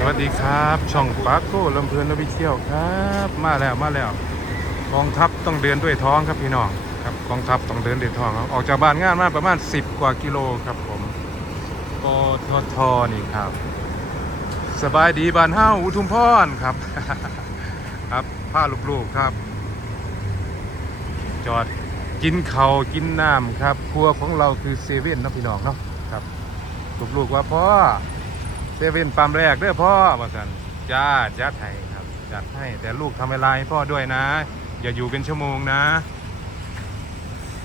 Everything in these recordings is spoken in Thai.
สวัสดีครับ ช่องปาโก้ลำเพลินนวิเที่ยวครับ มาแล้วมาแล้วกองทัพต้องเดินด้วยท้องครับพี่น้องครับกองทัพต้องเดินด้วยท้องครับออกจากบ้านงานมาประมาณ 10 กว่ากิโลครับผมปททนี่ครับ สบายดีบ้านเฮ้าอุทุมพรครับ ครับผ้าลูกๆครับ จอดกินเขากินน้ำครับ ครัวของเราคือเซเว่นนะพี่น้องเนาะครับลูกๆว่าพ่อ เซเว่นปั๊มแรกเด้อพ่อว่าสันจ้าจัดให้ครับ จัดให้แต่ลูกทำเวลาให้พ่อด้วยนะ อย่าอยู่เป็นชั่วโมงนะ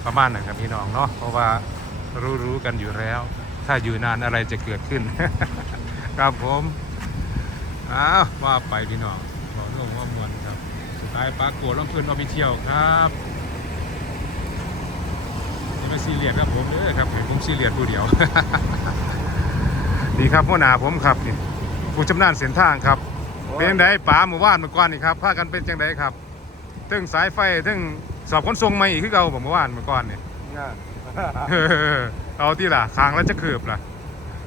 ประมาณนั้นครับพี่น้องเนาะเพราะว่ารู้ๆกันอยู่แล้ว ถ้าอยู่นานอะไรจะเกิดขึ้น ครับผมอ้าวว่าไปพี่น้องบอกลงว่ามวนครับ สุดท้ายปากฏล่องพื้นเอาไปเที่ยวครับนี่ไม่ซีเรียสครับผมเด้อครับเห็นผมซีเรียสผู้เดียว ดีครับพ่อหนาผมครับนี่ผู้ชำนาญเส้นทางครับ เป็นจังไดป๋าหมู่บ้านเมื่อก่อนนี่ครับพากันเป็นจังไดครับตึงสายไฟตึงสอบขนส่งมาอีกคือเก่าผมเมื่อวานเมื่อก่อนนี่ง่ายเอาที่ล่ะคางแล้วจะคืบล่ะ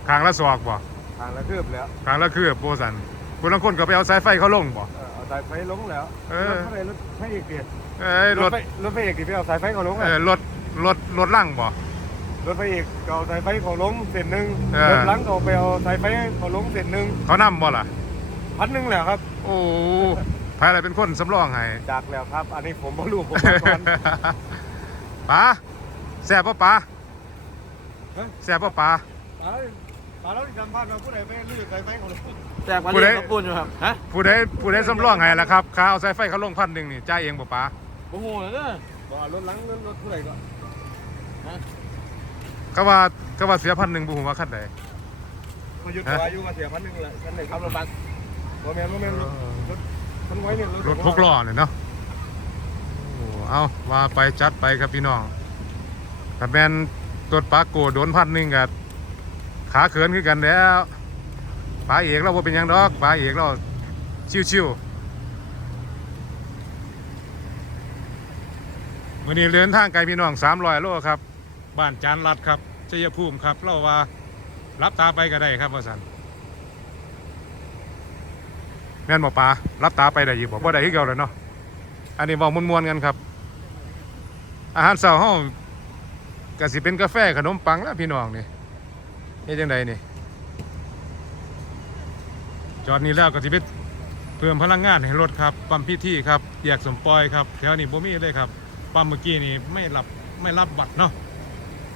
คางแล้วศอกบ่ทางละคืบแล้วคางแล้วคืบโบสันคุณลังคนก็ไปเอาสายไฟเขาลงบ่ เออเอาสายไฟลงแล้วเออ รถไฟรถไฟเอกเดียเอ้ยรถไฟรถไฟเอกที่ไปเอาสายไฟเขาลงเออะอรถรถรถลั่งบ่ รถไฟเอกก็เอาสายไฟเขาลงเส้นหนึ่งเออ รถหลังก็ไปเอาสายไฟเขาลงเส้นหนึ่งเขานำบ่ล่ะ พันหนึ่งแหละครับ โอ้ใครอะไรเป็นคนสำรองให้ จากแล้วครับ อันนี้ผมบ่รู้ผมมาก่อน ป๋าแซ่บป่ะป๋าเฮ้ยแซ่บป่ะป๋าปาแล้วปาแล้วที่สัมภาษณ์มาผู้ใดไปลื้อสายไฟเขาลงแจกวันผู้ใด เรียนกับปุ่นอยู่ครับฮะผู้ใดผู้ใดสำรองให้ล่ะครับข้าเอาสายไฟเขาลงพันหนึ่งนี่จ่ายเองป่ะป๋า โอ้โหเลยเด้อบอกรถหลังรถรถผู้ใดก็ ก็ว่าก็ว่าเสียพันหนึ่งบุหัวาคันใดมาหยุดตัวอายุมาเสียพันหนึ่งแหละพันหนึ่งครับรถบัสรถแมนรถแมนรถรถมันไว้เนี่ยรถพกล้อเนี่ยเนาะโอ้เอาว่าไปจัดไปครับพี่น้องถ้าแมนตัวปลาโกโดนพันหนึ่งกับขาเขินคือกันแล้วปลาเอกเราบ่เป็นหยังดอกปลาเอกเราชิวๆวันนี้เดินทางไกลพี่น้อง300โลครับ บ้านจานรัดครับชัยภูมิครับเราว่ารับตาไปก็ได้ครับว่าสันแม่นบ่ปลารับตาไปได้อยู่บ่บ่าได้คือเก่าแล้วเนาะอันนี้เว้ามวนๆกันครับ อาหารเช้าเฮาก็สิเป็นกาแฟขนมปังแล้วพี่น้องนี่เฮ็ดจังไดนี่จอดนี้แล้วก็สิไปเพิ่มพลังงานให้รถครับปั๊มพี่ที่ครับแยกสมปอยครับแถวนี้บ่มีเลยครับปั๊มเมื่อกี้นี่ไม่รับไม่รับบัตรเนาะ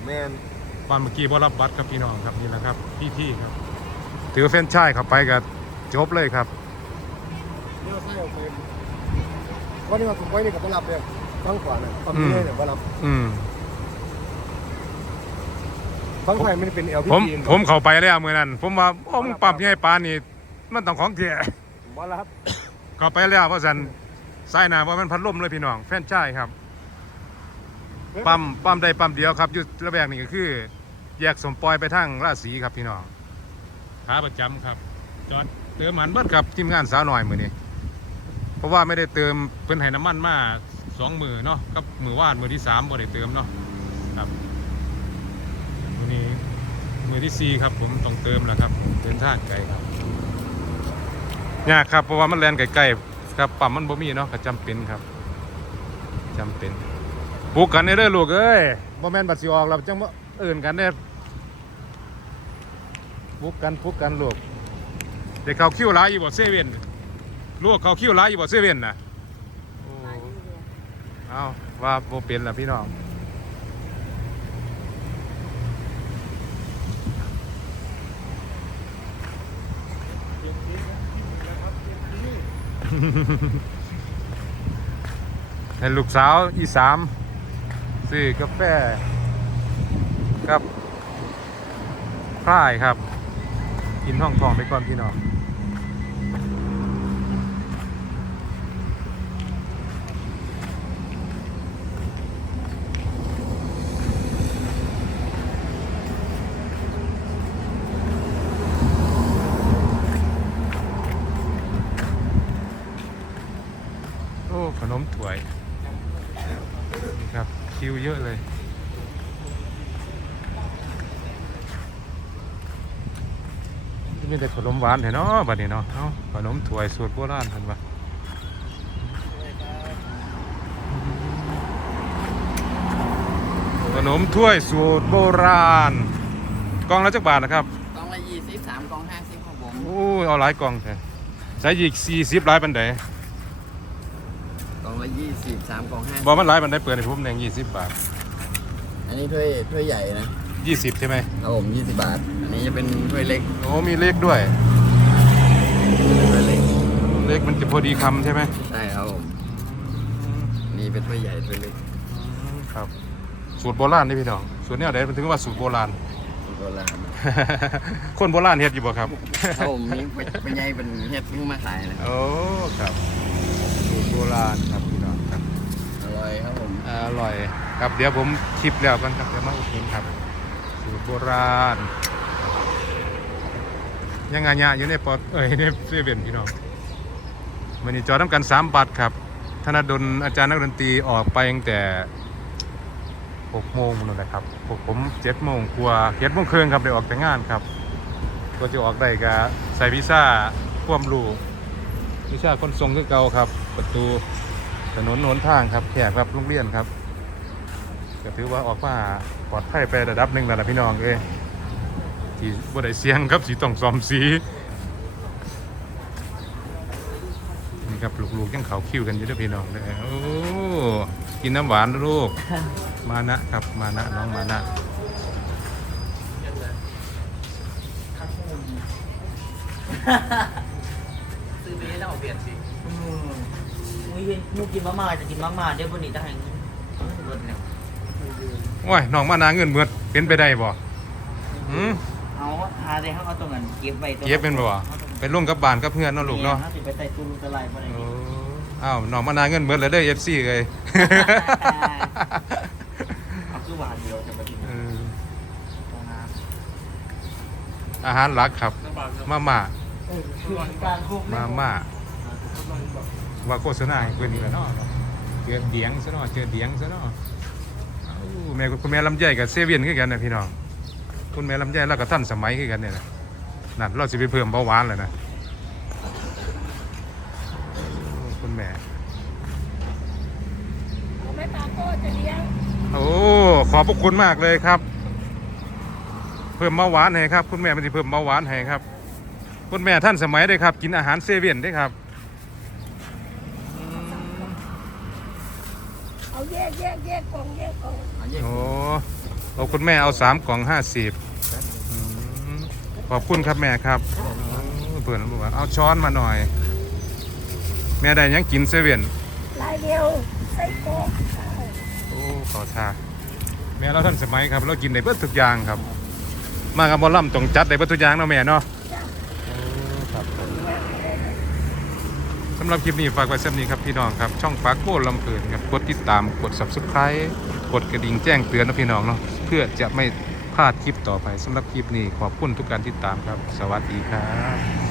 แมนบ้านเมื่อกี้บ่รับบัตรครับพี่น้องครับนี่แหละครับพี่ที่ครับ ถือเฟรนไชายเข้าไปก็จบเลยครับเลี้ยวซ้ายออกไปวันนี้มาถูกไว้นี่กับรับเลยฟังขวาน่ะฟังอืมนี้เนี่ยมารับอืมฟังไทยมันเป็น LPG ผมผมเข้าไปแล้วมื้อนั้น ผมว่าโอ้มึงปรับยังไงปานนี่มันต้องของแท้มารับเข้าไปแล้วเพราะสันสายหน้าว่ามันพัดลมเลยพี่น้องแฟรนไชายครับ ปั๊มปั๊มใดปั๊มเดียวครับอยู่ระแวกนี้ก็คือ แยกสมปอยไปทางราศีครับพี่น้องขาประจำครับ จอดเติมมันเบิดครับทีมงานสาวหน่อยมื้อนี้เพราะว่าไม่ได้เติมเพิ่นให้น้ำมันมาสองมือเนาะกับมือวาดมือที่สามบ่ได้เติมเนาะครับมือนี้มือที่สี่ครับผมต้องเติมแล้วครับเดินทางไกลครับยากครับเพราะว่ามันแลนไกลๆครับปั๊มมันบ่มีเนาะก็จำเป็นครับจำเป็น ปลูกกันเด้อลูกเอ้ยบ่แม่นบัดสิออกเราจังบ่เอื่นกันเด้อปลูกกันปลูกกันลูกเด็กเขาคิวหลายอยู่บ่เซเว่นลวกเขาคิ้วร้ายอยู่บ่เซเว่นนะโอ้เอาว่าโบเป็นละพี่น้องให้ลูกสาวอีสาม ซื้อกาแฟกับพรายครับ กินห้องทองไปก่อนพี่น้องขนมถ้วย ครับคิวเยอะเลยมมีแต่ขนมหวานเห็นเนาะบัดนี้เนาะเอ้าขนมถ้วยสูตรโบราณเพิ่นว่าขนมถ้วยสูตรโบราณ กล่องละจักบาทนะครับกล่องละยี่สิบสามกล่องห้าสิบครับผม โอ้ยเอาหลายกล่องแท้ใช้อีก40หลายปานใดก ล่องละยี่สิบสามกล่องห้าบ่มันหลายปานใดเปิดให้ผมแดง20บาทอันนี้ถ้วยถ้วยใหญ่นะ20ใช่ไหมครับผมยี่สิบบาท อันนี้จะเป็นถ้วยเล็กโอ้มีเล็กด้วย ถ้วยเล็กเล็กมันจะพอดีคำใช่ไหมใช่ครับผมอันนี่เป็นถ้วยใหญ่ถ้วยเล็กครับ สูตรโบราณนี่พี่น้องสูตรเนี้ยเดี๋ยวมันถึงว่าสูตรโบราณ สูตรโบราณคนโบราณเฮ็ดอยู่บ่ครับ ครับผมนี่เป็นเป็นใหญ่เป็นเฮ็ดเพิ่งมาขายนะโอ้ ครับสูตรโบ ราณครับพี่น้องครับอร่อยครับผมอร่อยครับเดี๋ยวผมคลิปแล้วกันครับเดี๋ยวมาอุดหนุนครับ สูตรโบราณ ยังไงเนี่ยอยู่ในปอดเอ้ยในเซเว่นพี่น้องมันนี่จอทำกันสามบัตรครับธนดลอาจารย์นักดนตรีออกไปตั้งแต่หกโมงนู่นแหละครับพวกผมเจ็ดโมงกว่าเจ็ดโมงครึ่งครับได้ออกแต่งานครับ ก็จะออกได้ก็ใส่วีซ่าควมรูวีซ่าคนทรงคือเก่าครับ ประตูถนนหนทางครับแขกครับโรงเรียนครับก็ถือว่าออกมาปลอดภัยไประดับหนึ่งแล้วนะพี่น้องเอ้ยที่บ่ได้เสียงครับสีต้องซ่อมสีนี่ครับลูกๆยังเขาคิวกันอยู่เด้วยพี่น้องเด้อโอ้กินน้ำหวานนะลูกมานะครับมานะน้องมานะซื้อไปแล้วเปลี่ยนสิ อืมมึงกินมึงกินมาม่าจะกินมาม่าเดี๋ยวบนนี้จะให้เงินเอาให้เบิดแล้วโอ้ยน้องมานาเงินเมือดเป็นไปได้บ่หืมเอาหาได้เขาเอาตรงนั้นเก็บไว้ตรงเก็บเป็นบ่วะไปร่วมกับบ้านกับเพื่อนเนาะลูกเนาะถ้าสิไปใส่ตู้ลูกตะไลบ่ได้โอ้อ้าวน้องมานาเงินเมือดเลยเด้อ FC เลยเอาคือหวานเดียวจะไปกินเออตรงน้อาหารหลักครับ มาม่าำเออคือการพวกมาม่า ว่าโฆษณาให้เพิ่นนี่แหละเนาะเจอเดียงซะเนาะเจอเดียงซะเนาะเอ้าแม่คุณแม่ลำไยกับเซเว่นคือกันนะพี่น้องคุณแม่ลำไยแล้วก็ท่านสมัยคือกันเนี่ยนะนั่นเราสิไปเพิ่มเบาหวานเลยนะโอ้คุณแม่ผมไม่ปาโก้จะเลี้ยงโอ้ขอบพระคุณมากเลยครับ เพิ่มเบาหวานให้ครับ คุณแม่มันจะเพิ่มเบาหวานให้ครับ คุณแม่ท่านสมัยได้ครับ กินอาหารเซเว่นได้ครับ แยกแยกแยกกล่องแยกกล่องอันนี้โอ้เอาคุณแม่เอาสามกล่องห้าสิบขอบคุณครับแม่ครับโอ้เพื่อนบอกว่าเอาช้อนมาหน่อย แม่ได้หยังกินเซเว่นลายเดียวใส่โกะโอ้ขอทาแม่เราท่านสมัยครับ เรากินได้เบิดทุกอย่างครับ มากับบอลล่ำต้องจัดได้เบิดทุกอย่างเนาะแม่เนาะโอ้ครับผม สำหรับคลิปนี้ฝากไว้แค่นี้ครับพี่น้องครับช่องฝากโก้ลำเพลินครับกดติดตามกด subscribe กดกระดิ่งแจ้งเตือนนะพี่น้องเนาะเพื่อจะไม่พลาดคลิปต่อไปสำหรับคลิปนี้ขอบคุณทุกการติดตามครับ สวัสดีครับ